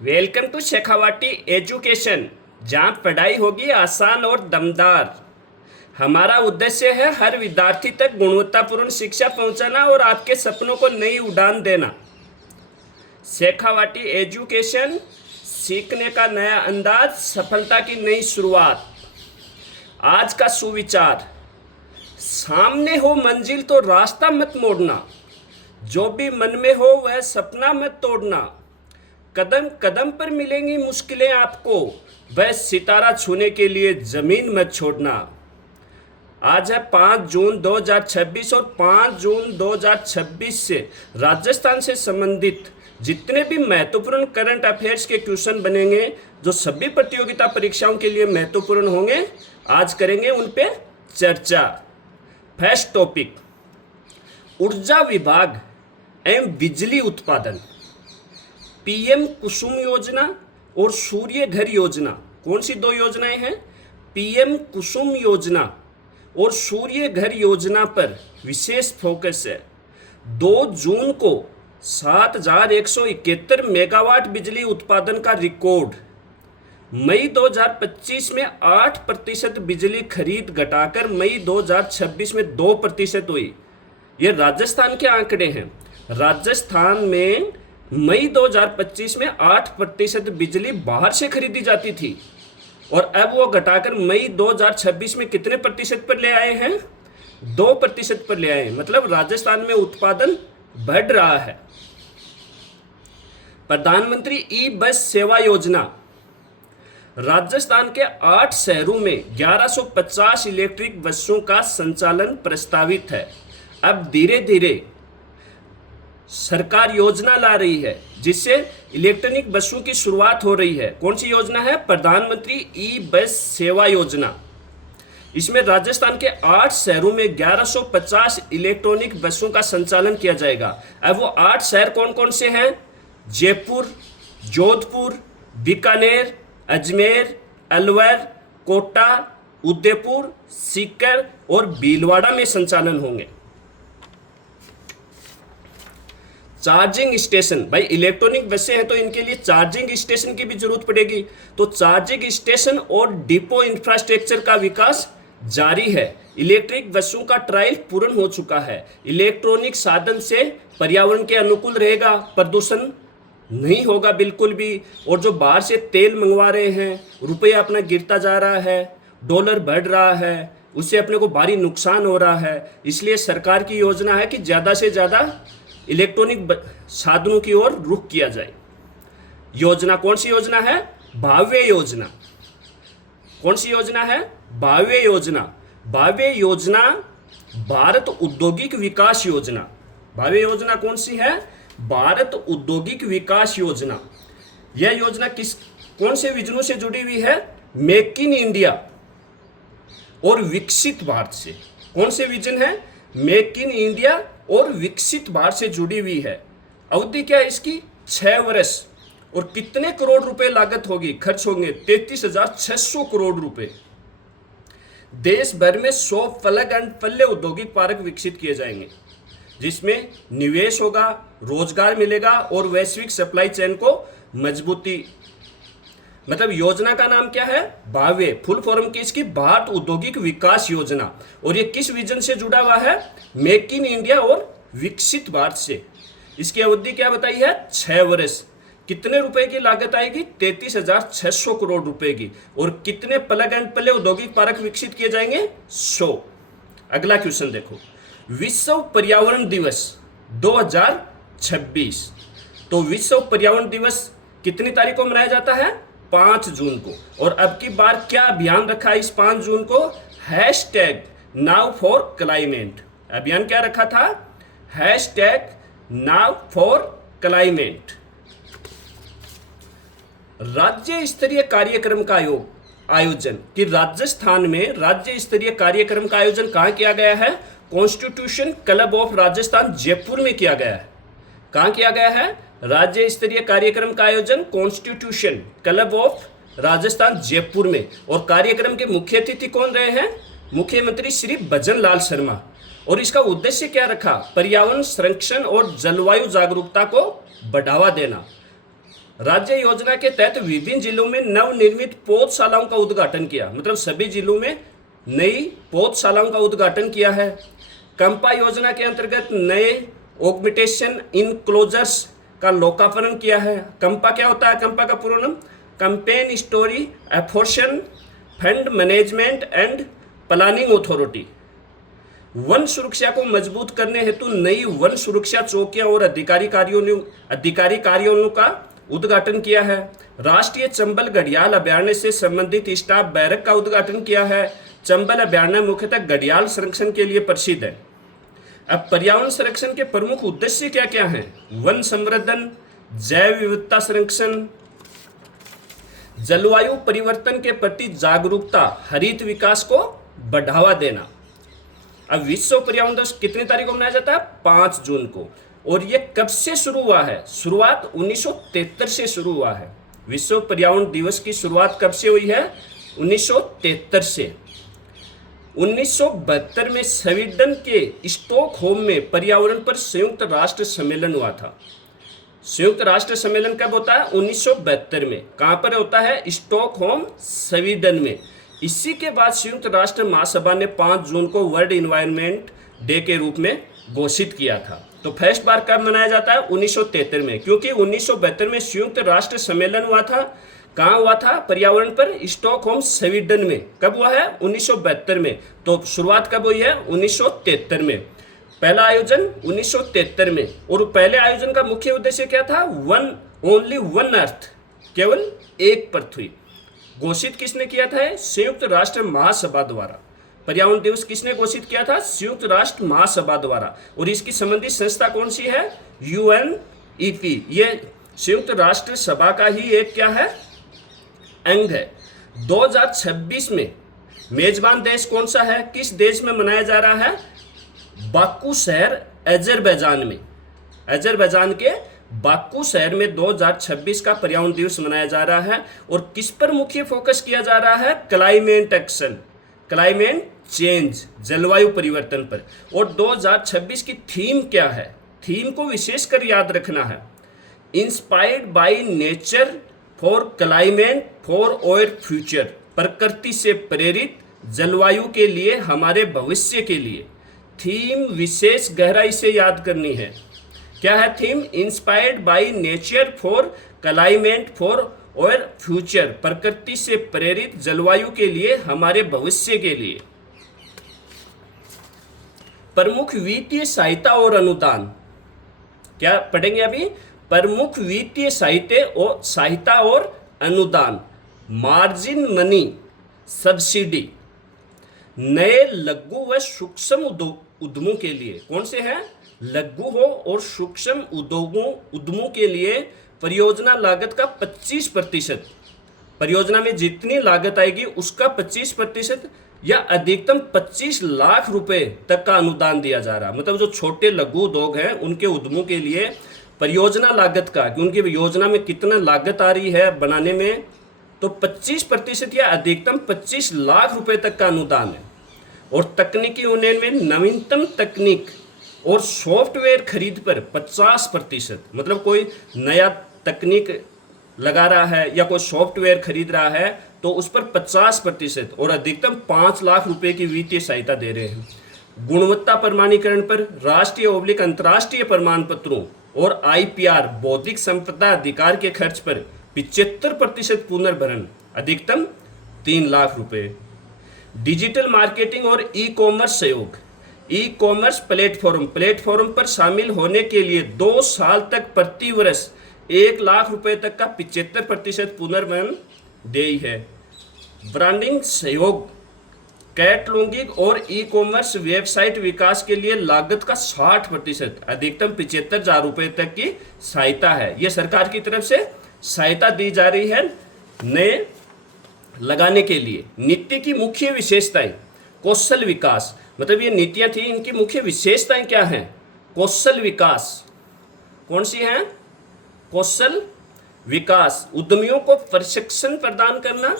Welcome to Shekhawati education, जहाँ पढ़ाई होगी आसान और दमदार। हमारा उद्देश्य है हर विद्यार्थी तक गुणवत्तापूर्ण शिक्षा पहुँचाना और आपके सपनों को नई उड़ान देना। शेखावाटी एजुकेशन, सीखने का नया अंदाज, सफलता की नई शुरुआत। आज का सुविचार, सामने हो मंजिल तो रास्ता मत मोड़ना, जो भी मन में हो वह सपना मत तोड़ना। कदम कदम पर मिलेंगी मुश्किलें आपको, वह सितारा छूने के लिए जमीन मत छोड़ना। आज है 5 जून 2026 और 5 जून 2026 से राजस्थान से संबंधित जितने भी महत्वपूर्ण करंट अफेयर्स के क्वेश्चन बनेंगे, जो सभी प्रतियोगिता परीक्षाओं के लिए महत्वपूर्ण होंगे, आज करेंगे उन पे चर्चा। फर्स्ट टॉपिक, ऊर्जा विभाग एवं बिजली उत्पादन। पीएम कुसुम योजना और सूर्य घर योजना, कौन सी दो योजनाएं हैं? पीएम कुसुम योजना और सूर्य घर योजना पर विशेष फोकस है। 2 जून को 7,171 मेगावाट बिजली उत्पादन का रिकॉर्ड। मई 2025 में 8% बिजली खरीद घटाकर मई 2026 में 2% हुई। ये राजस्थान के आंकड़े हैं। राजस्थान में मई 2025 में 8% बिजली बाहर से खरीदी जाती थी और अब वो घटाकर मई 2026 में कितने प्रतिशत पर ले आए हैं? 2% पर ले आए हैं। मतलब राजस्थान में उत्पादन बढ़ रहा है। प्रधानमंत्री ई बस सेवा योजना, राजस्थान के 8 शहरों में 1150 इलेक्ट्रिक बसों का संचालन प्रस्तावित है। अब धीरे धीरे सरकार योजना ला रही है जिससे इलेक्ट्रॉनिक बसों की शुरुआत हो रही है। कौन सी योजना है? प्रधानमंत्री ई बस सेवा योजना। इसमें राजस्थान के 8 शहरों में 1150 इलेक्ट्रॉनिक बसों का संचालन किया जाएगा। अब वो 8 शहर कौन कौन से हैं? जयपुर, जोधपुर, बीकानेर, अजमेर, अलवर, कोटा, उदयपुर, सीकर और भीलवाड़ा में संचालन होंगे। चार्जिंग स्टेशन, भाई इलेक्ट्रॉनिक बसें हैं तो इनके लिए चार्जिंग स्टेशन की भी जरूरत पड़ेगी, तो चार्जिंग स्टेशन और डिपो इंफ्रास्ट्रक्चर का विकास जारी है। इलेक्ट्रिक बसों का ट्रायल पूर्ण हो चुका है। इलेक्ट्रॉनिक साधन से पर्यावरण के अनुकूल रहेगा, प्रदूषण नहीं होगा बिल्कुल भी। और जो बाहर से तेल मंगवा रहे हैं, रुपया अपना गिरता जा रहा है, डॉलर बढ़ रहा है, उससे अपने को भारी नुकसान हो रहा है। इसलिए सरकार की योजना है कि ज़्यादा से ज़्यादा इलेक्ट्रॉनिक साधनों की ओर रुख किया जाए। योजना कौन सी योजना है? भाव्य योजना। कौन सी योजना है? भाव्य योजना। भाव्य योजना भारत औद्योगिक विकास योजना। भाव्य योजना कौन सी है? भारत औद्योगिक विकास योजना। यह योजना कौन से विजनों से जुड़ी हुई है? मेक इन इंडिया और विकसित भारत से। कौन से विजन है? मेक इन इंडिया और विकसित भारत से जुड़ी हुई है। अवधि क्या है इसकी? 6 वर्ष। और कितने करोड़ रुपए लागत होगी, खर्च होंगे? 33,600 करोड़ रुपए। देश भर में 100 प्लग एंड प्ले औद्योगिक पार्क विकसित किए जाएंगे, जिसमें निवेश होगा, रोजगार मिलेगा और वैश्विक सप्लाई चेन को मजबूती। मतलब योजना का नाम क्या है? भाव्य। फुल फॉर्म की इसकी भारत औद्योगिक विकास योजना। और ये किस विजन से जुड़ा हुआ है? मेक इन इंडिया और विकसित भारत से। इसकी अवधि क्या बताई है? 6 वर्ष। कितने रुपए की लागत आएगी? 33,600 करोड़ रुपए की। और कितने प्लग एंड प्ले औद्योगिक पार्क विकसित किए जाएंगे? 100। अगला क्वेश्चन देखो, विश्व पर्यावरण दिवस 2026। तो विश्व पर्यावरण दिवस कितनी तारीख को मनाया जाता है? 5 जून को। और अब की बार क्या अभियान रखा है इस 5 जून को? Hashtag now for climate. अभियान क्या रखा था? Hashtag now for climate. राज्य स्तरीय कार्यक्रम का आयोजन, कि राजस्थान में राज्य स्तरीय कार्यक्रम का आयोजन कहाँ किया गया है? Constitution club of Rajasthan Jaipur में किया गया है। कहाँ किया गया है? राज्य स्तरीय कार्यक्रम का आयोजन constitution club of Rajasthan Jaipur में। और कार्यक्रम के मुख्य अतिथि कौन रहे हैं? मुख्यमंत्री श्री भजन लाल शर्मा। और इसका उद्देश्य क्या रखा? पर्यावरण संरक्षण और जलवायु जागरूकता को बढ़ावा देना। राज्य योजना के तहत विभिन्न जिलों में नवनिर्मित पौधशालाओं का उद्घाटन किया, मतलब सभी जिलों में नई पौधशालाओं का उद्घाटन किया है। कंपा योजना के अंतर्गत नए ऑगमेंटेशन इनक्लोजर्स का लोकार्पण किया है। कंपा क्या होता है? कंपा का पूरा नाम compensatory afforestation fund management and planning authority. वन सुरक्षा को मजबूत करने हेतु नई वन सुरक्षा चौकियां और अधिकारी कार्यालयों का उद्घाटन किया है। राष्ट्रीय चंबल घड़ियाल अभयारण्य से संबंधित स्टाफ बैरक का उद्घाटन किया है। चंबल अभयारण्य मुख्यतः घड़ियाल संरक्षण के लिए प्रसिद्ध है। अब पर्यावरण संरक्षण के प्रमुख उद्देश्य क्या क्या हैं? वन संवर्धन, जैव विविधता संरक्षण, जलवायु परिवर्तन के प्रति जागरूकता, हरित विकास को बढ़ावा देना। अब विश्व पर्यावरण दिवस कितनी तारीख को मनाया जाता है? 5 जून को। और ये कब से शुरू हुआ है? शुरुआत 1973 से शुरू हुआ है। विश्व पर्यावरण दिवस की शुरुआत कब से हुई है? 1973 से। 1972 में स्वीडन के स्टॉकहोम में पर्यावरण पर संयुक्त राष्ट्र सम्मेलन हुआ था। संयुक्त राष्ट्र सम्मेलन कब होता है? 1972 में। कहाँ पर होता है? स्टॉकहोम, स्वीडन में। इसी के बाद संयुक्त राष्ट्र महासभा ने 5 जून को वर्ल्ड इन्वायरमेंट डे के रूप में घोषित किया था। तो फर्स्ट बार कब मनाया जाता है? 1973 में, क्योंकि 1972 में संयुक्त राष्ट्र सम्मेलन हुआ था। कहाँ हुआ था? पर्यावरण पर, स्टॉकहोम, स्वीडन में। कब हुआ है? 1972 में। तो शुरुआत कब हुई है? 1973 में। पहला आयोजन 1973 में। और पहले आयोजन का मुख्य उद्देश्य क्या था? ओनली वन अर्थ, केवल एक पृथ्वी। घोषित किसने किया था? संयुक्त राष्ट्र महासभा द्वारा। पर्यावरण दिवस किसने घोषित किया था? संयुक्त राष्ट्र महासभा द्वारा। और इसकी संबंधित संस्था कौन सी है? UNEP। ये संयुक्त राष्ट्र सभा का ही एक क्या है? अंग है। 2026 में मेजबान देश कौन सा है? किस देश में मनाया जा रहा है? बाकू शहर, अजरबैजान में। अजरबैजान के बाकू शहर में 2026 का पर्यावरण दिवस मनाया जा रहा है। और किस पर मुख्य फोकस किया जा रहा है? क्लाइमेट एक्शन, क्लाइमेट चेंज, जलवायु परिवर्तन पर। और 2026 की थीम क्या है? थीम को विशेषकर याद रखना है। Inspired by nature for climate for our future, प्रकृति से प्रेरित जलवायु के लिए, हमारे भविष्य के लिए। थीम विशेष गहराई से याद करनी है। क्या है थीम? Inspired by nature for climate for our future, प्रकृति से प्रेरित जलवायु के लिए, हमारे भविष्य के लिए। प्रमुख वित्तीय सहायता और अनुदान क्या पढ़ेंगे अभी? प्रमुख वित्तीय सहायता और अनुदान। मार्जिन मनी सब्सिडी नए लघु व सूक्ष्म उद्यमों के लिए। कौन से हैं? लघु हो और सूक्ष्म उद्यमों के लिए परियोजना लागत का 25%, परियोजना में जितनी लागत आएगी उसका 25% या अधिकतम 25 लाख रुपए तक का अनुदान दिया जा रहा। मतलब जो छोटे लघु उद्योग हैं उनके उद्यमों के लिए परियोजना लागत का, कि उनकी योजना में कितना लागत आ रही है बनाने में, तो 25% या अधिकतम 25 लाख रुपए तक का अनुदान है। और तकनीकी उन्नयन में नवीनतम तकनीक और सॉफ्टवेयर खरीद पर 50%, मतलब कोई नया तकनीक लगा रहा है या कोई सॉफ्टवेयर खरीद रहा है तो उस पर 50% और अधिकतम 5 लाख रुपए की वित्तीय सहायता दे रहे हैं। गुणवत्ता प्रमाणीकरण पर राष्ट्रीय / अंतर्राष्ट्रीय प्रमाण पत्रों और IPR बौद्धिक संपदा अधिकार के खर्च पर 75% पुनर्भरण, अधिकतम 3 लाख रुपए। डिजिटल मार्केटिंग और ई-कॉमर्स सहयोग। ई-कॉमर्स प्लेटफॉर्म पर शामिल होने के लिए 2 साल तक प्रति वर्ष 1 लाख रुपए तक का 75% पुनर्भरण देय है। ब्रांडिंग सहयोग, कैटलॉगिंग और ई-कॉमर्स वेबसाइट विकास के लिए लागत का 60%, अधिकतम 75,000 रुपए तक की सहायता है। यह सरकार की तरफ से सहायता दी जा रही है नए लगाने के लिए। नीति की मुख्य विशेषताएं। कौशल विकास, मतलब ये नीतियां थी, इनकी मुख्य विशेषताएं क्या हैं? कौशल विकास कौन सी हैं? कौशल विकास, उद्यमियों को प्रशिक्षण प्रदान करना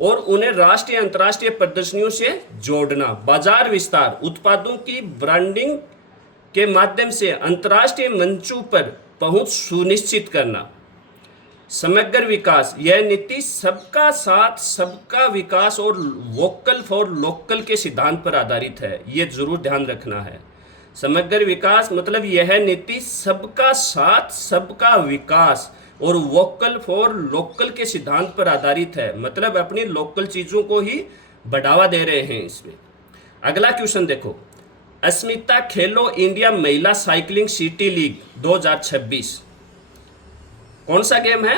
और उन्हें राष्ट्रीय अंतर्राष्ट्रीय प्रदर्शनियों से जोड़ना। बाजार विस्तार, उत्पादों की ब्रांडिंग के माध्यम से अंतर्राष्ट्रीय मंचों पर पहुंच सुनिश्चित करना। समग्र विकास, यह नीति सबका साथ सबका विकास और वोकल फॉर लोकल के सिद्धांत पर आधारित है। ये जरूर ध्यान रखना है। समग्र विकास मतलब यह नीति सबका साथ सबका विकास और वोकल फॉर लोकल के सिद्धांत पर आधारित है, मतलब अपनी लोकल चीजों को ही बढ़ावा दे रहे हैं इसमें। अगला क्वेश्चन देखो, अस्मिता खेलो इंडिया महिला साइकिलिंग सिटी लीग 2026 कौन सा गेम है?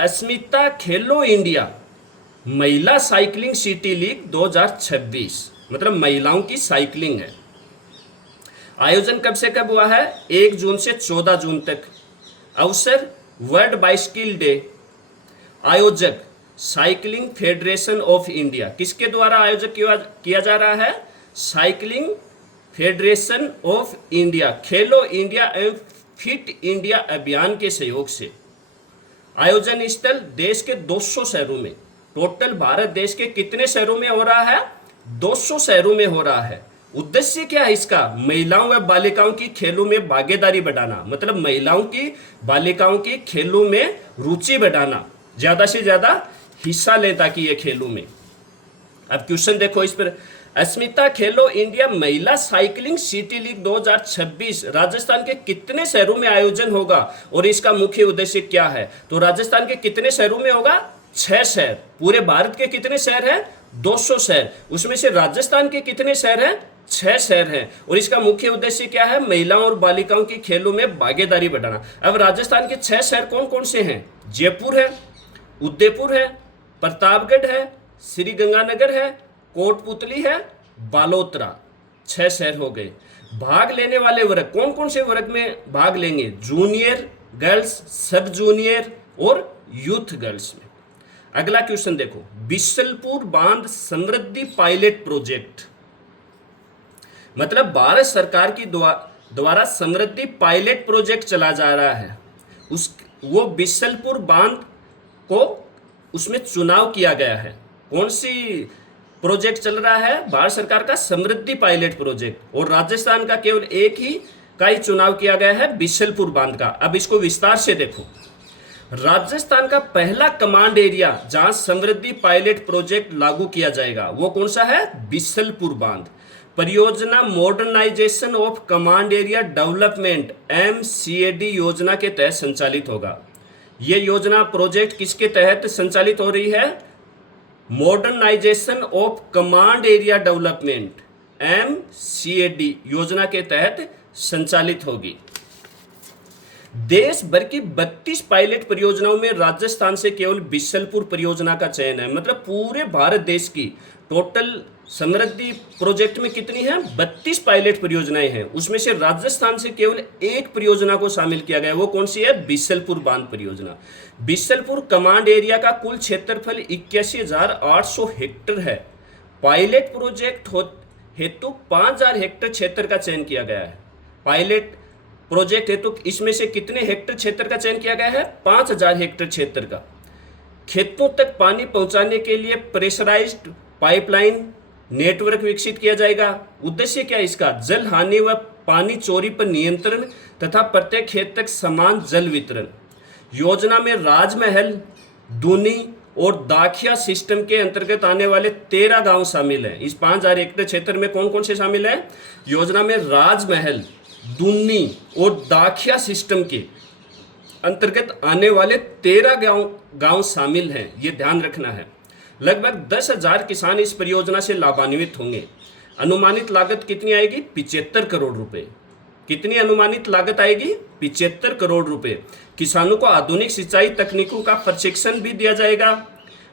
अस्मिता खेलो इंडिया महिला साइकिलिंग सिटी लीग 2026, मतलब महिलाओं की साइकिलिंग है। आयोजन कब से कब हुआ है? 1 जून से 14 जून तक। अवसर वर्ल्ड बाइसिकल डे। आयोजक साइकिलिंग फेडरेशन ऑफ इंडिया। किसके द्वारा आयोजक किया जा रहा है? Cycling federation of India, Khelo India एवं फिट इंडिया अभियान के सहयोग से। आयोजन स्थल देश के 200 शहरों में। टोटल भारत देश के कितने शहरों में हो रहा है? 200 शहरों में हो रहा है। उद्देश्य क्या है इसका? महिलाओं व बालिकाओं की खेलों में भागीदारी बढ़ाना, मतलब महिलाओं की बालिकाओं की खेलों में रुचि बढ़ाना, ज्यादा से ज्यादा हिस्सा लें ताकि ये खेलों में। अब क्वेश्चन देखो इस पर, अस्मिता खेलो इंडिया महिला साइकिलिंग सिटी लीग 2026 राजस्थान के कितने शहरों में आयोजन होगा और इसका मुख्य उद्देश्य क्या है? तो राजस्थान के कितने शहरों में होगा? 6 शहर। पूरे भारत के कितने शहर हैं? 200 शहर। उसमें से राजस्थान के कितने शहर हैं? 6 शहर हैं। और इसका मुख्य उद्देश्य क्या है? महिलाओं और बालिकाओं की खेलों में भागीदारी बढ़ाना। अब राजस्थान के 6 शहर कौन कौन से हैं? जयपुर है, उदयपुर है, प्रतापगढ़ है, श्री गंगानगर है, कोटपुतली है, बालोतरा। 6 शहर हो गए। भाग लेने वाले वर्ग कौन कौन से वर्ग में भाग लेंगे? जूनियर गर्ल्स, सब जूनियर और यूथ गर्ल्स में। अगला क्वेश्चन देखो, बिशलपुर बांध समृद्धि पायलट प्रोजेक्ट, मतलब भारत सरकार की द्वारा समृद्धि पायलट प्रोजेक्ट चला जा रहा है। वो बिशलपुर बांध को उसमें चुनाव किया गया है। कौन सी प्रोजेक्ट चल रहा है? भारत सरकार का समृद्धि पायलट प्रोजेक्ट। और राजस्थान का केवल एक ही का ही चुनाव किया गया है, बिशलपुर बांध का। अब इसको विस्तार से देखो। राजस्थान का पहला कमांड एरिया जहां समृद्धि पायलट प्रोजेक्ट लागू किया जाएगा वो कौन सा है? बिशलपुर बांध। परियोजना modernisation of command area development MCAD योजना के तहत संचालित होगा। ये योजना प्रोजेक्ट किसके तहत संचालित हो रही है? Modernisation of command area development MCAD योजना के तहत संचालित होगी। देश भर की 32 पायलट परियोजनाओं में राजस्थान से केवल बिशलपुर परियोजना का चयन है। मतलब पूरे भारत देश की टोटल समृद्धि प्रोजेक्ट में कितनी है? 32 पायलट परियोजनाएं हैं। उसमें से राजस्थान से केवल एक परियोजना को शामिल किया गया है। वो कौन सी है? बिशलपुर बांध परियोजना। बिशलपुर कमांड एरिया का कुल क्षेत्रफल 81,800 हेक्टेयर है। पायलट प्रोजेक्ट हेतु 5,000 हेक्टेयर क्षेत्र का चयन किया गया है। पायलट प्रोजेक्ट हेतु इसमें से कितने हेक्टेयर क्षेत्र का चयन किया गया है? 5,000 हेक्टेयर क्षेत्र का। खेतों तक पानी पहुंचाने के लिए प्रेशराइज्ड पाइपलाइन नेटवर्क विकसित किया जाएगा। उद्देश्य क्या है इसका? जल हानि व पानी चोरी पर नियंत्रण तथा प्रत्येक खेत तक समान जल वितरण। योजना में राजमहल, दूनी और दाखिया सिस्टम के अंतर्गत आने वाले 13 गांव शामिल हैं। इस 5,000 हेक्टेयर क्षेत्र में कौन कौन से शामिल हैं? योजना में राजमहल, दूनी और दाखिया सिस्टम के अंतर्गत आने वाले 13 गांव शामिल हैं। ये ध्यान रखना है। लगभग 10,000 किसान इस परियोजना से लाभान्वित होंगे। अनुमानित लागत कितनी आएगी? 75 करोड़ रुपए। कितनी अनुमानित लागत आएगी? 75 करोड़ रुपए। किसानों को आधुनिक सिंचाई तकनीकों का प्रशिक्षण भी दिया जाएगा।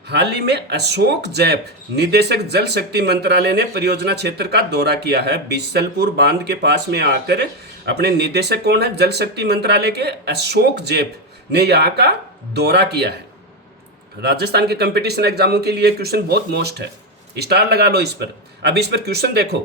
हाल ही में अशोक जैप, निदेशक जल शक्ति मंत्रालय ने परियोजना क्षेत्र का दौरा किया है। बिशलपुर बांध के पास में आकर अपने निदेशक कौन है? जल शक्ति मंत्रालय के अशोक जैप ने यहाँ का दौरा किया है। राजस्थान के कंपटीशन एग्जामों के लिए क्वेश्चन बहुत मोस्ट है, स्टार लगा लो इस पर। अब इस पर क्वेश्चन देखो,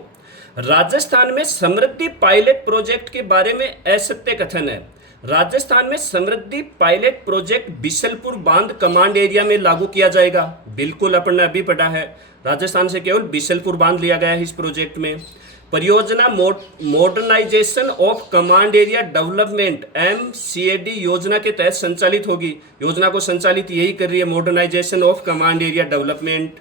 राजस्थान में समृद्धि पायलट प्रोजेक्ट के बारे में असत्य कथन है। राजस्थान में समृद्धि पायलट प्रोजेक्ट बिशलपुर बांध कमांड एरिया में लागू किया जाएगा। बिल्कुल, अपन ने अभी पढ़ा है। राजस्थान से केवल बिशलपुर बांध लिया गया है इस प्रोजेक्ट में। परियोजना modernisation of command area development MCAD योजना के तहत संचालित होगी। योजना को संचालित यही कर रही है, modernisation of command area development.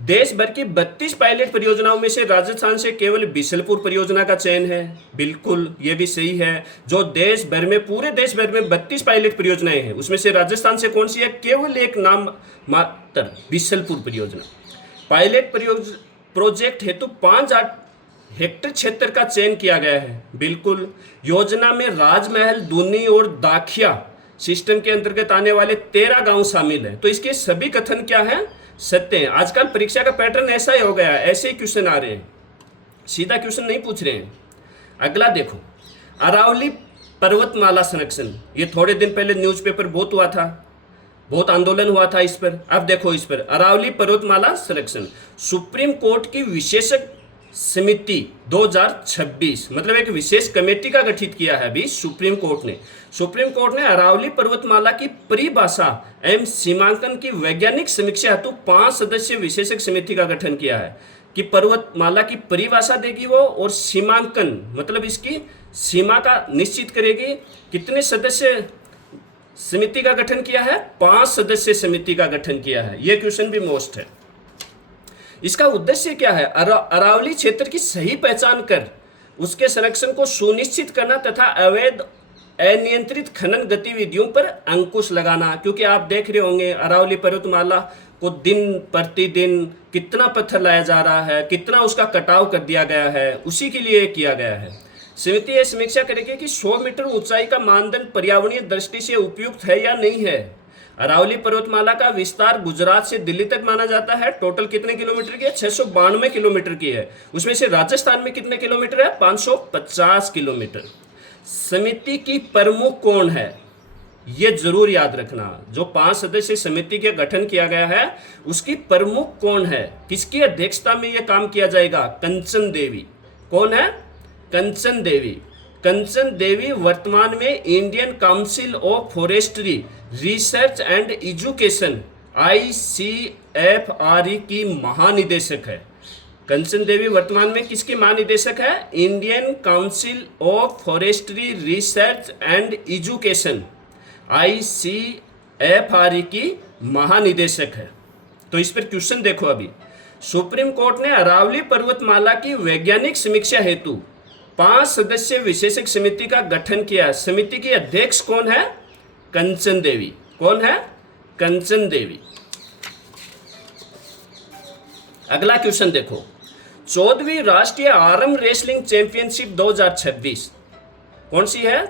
देश भर की 32 पायलट परियोजनाओं में से राजस्थान से केवल बिशलपुर परियोजना का चयन है। बिल्कुल ये भी सही है। जो देश भर में, पूरे देश भर में 32 पायलट परियोजनाएं हैं, उसमें से राजस्थान से कौन सी है? केवल एक नाम मात्र, बिशलपुर परियोजना। पायलट प्रोजेक्ट हेतु 5 हेक्टेयर क्षेत्र का चयन किया गया है। बिल्कुल। योजना में राजमहल, दूनी और दाखिया सिस्टम के अंतर्गत आने वाले 13 गांव शामिल हैं। तो इसके सभी कथन क्या हैं? सत्य हैं। आजकल परीक्षा का पैटर्न ऐसा ही हो गया है, ऐसे ही क्वेश्चन आ रहे हैं, सीधा क्वेश्चन नहीं पूछ रहे हैं। अगला देखो, अरावली पर्वतमाला संरक्षण, ये थोड़े दिन पहले न्यूज़पेपर बहुत हुआ था, बहुत आंदोलन हुआ था इस पर। अब देखो इस पर, अरावली पर्वतमाला संरक्षण, सुप्रीम कोर्ट की विशेषज्ञ समिति 2026, मतलब एक विशेष कमेटी का गठित किया है अभी सुप्रीम कोर्ट ने अरावली पर्वतमाला की परिभाषा एवं सीमांकन की वैज्ञानिक समीक्षा हेतु 5 सदस्यीय विशेषज्ञ समिति का गठन किया है कि पर्वतमाला की परिभाषा देगी वो, और सीमांकन मतलब इसकी सीमा का निश्चित करेगी। कितने सदस्य समिति का गठन किया है? 5 सदस्यीय समिति का गठन किया है। यह क्वेश्चन भी मोस्ट है। इसका उद्देश्य क्या है? अरावली क्षेत्र की सही पहचान कर उसके संरक्षण को सुनिश्चित करना तथा अवैध अनियंत्रित खनन गतिविधियों पर अंकुश लगाना। क्योंकि आप देख रहे होंगे अरावली पर्वतमाला को दिन प्रतिदिन कितना पत्थर लाया जा रहा है, कितना उसका कटाव कर दिया गया है, उसी के लिए किया गया है। समिति यह समीक्षा करेगी कि 100 मीटर ऊंचाई का मानदंड पर्यावरणीय दृष्टि से उपयुक्त है या नहीं है। अरावली पर्वतमाला का विस्तार गुजरात से दिल्ली तक माना जाता है। टोटल कितने किलोमीटर की है? 692 किलोमीटर की है। उसमें से राजस्थान में कितने किलोमीटर है? 550 किलोमीटर। समिति की प्रमुख कौन है? ये जरूर याद रखना। जो 5 सदस्यीय समिति के गठन किया गया है उसकी प्रमुख कौन है? किसकी अध्यक्षता में यह काम किया जाएगा? कंचन देवी। कौन है? कंचन देवी। कंचन देवी वर्तमान में Indian council of forestry research and education ICFRE की महानिदेशक है। कंचन देवी वर्तमान में किसकी महानिदेशक है? Indian council of forestry research and education ICFRE की महानिदेशक है। तो इस पर क्वेश्चन देखो अभी, सुप्रीम कोर्ट ने अरावली पर्वतमाला की वैज्ञानिक समीक्षा हेतु 5 सदस्यीय विशेषज्ञ समिति का गठन किया। समिति की अध्यक्ष कौन है? कंचन देवी। कौन है? कंचन देवी। अगला क्वेश्चन देखो, 14वीं राष्ट्रीय आर्म रेसलिंग चैंपियनशिप 2026 कौन सी है?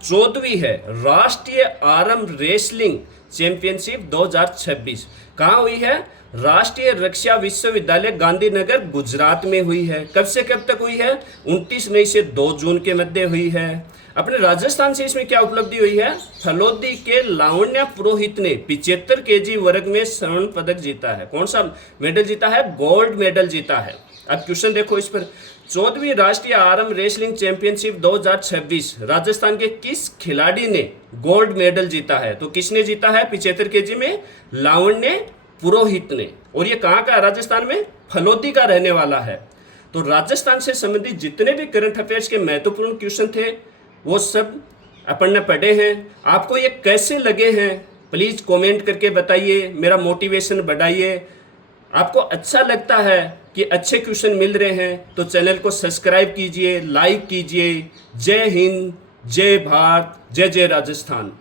14वीं है राष्ट्रीय आर्म रेसलिंग चैंपियनशिप 2026। कहाँ हुई है? राष्ट्रीय रक्षा विश्वविद्यालय गांधीनगर गुजरात में हुई है। कब से कब तक हुई है? 29 मई से 2 जून के मध्य हुई है। अपने राजस्थान से इसमें क्या उपलब्धि हुई है? फलोदी के लावण्या पुरोहित ने 75 kg वर्ग में स्वर्ण पदक जीता है। कौन सा मेडल जीता है? गोल्ड मेडल जीता है। अब क्वेश्चन देखो इस पर, 14वीं राष्ट्रीय आर्म रेसलिंग चैंपियनशिप 2026 राजस्थान के किस खिलाड़ी ने गोल्ड मेडल जीता है? तो किसने जीता है 75 kg में? लावण्य पुरोहित ने। और ये कहाँ का? राजस्थान में फलोदी का रहने वाला है। तो राजस्थान से संबंधित जितने भी करंट अफेयर्स के महत्वपूर्ण क्वेश्चन थे वो सब अपन ने पढ़े हैं। आपको ये कैसे लगे हैं प्लीज़ कमेंट करके बताइए, मेरा मोटिवेशन बढ़ाइए। आपको अच्छा लगता है कि अच्छे क्वेश्चन मिल रहे हैं तो चैनल को सब्सक्राइब कीजिए, लाइक कीजिए। जय हिंद, जय भारत, जय जय राजस्थान।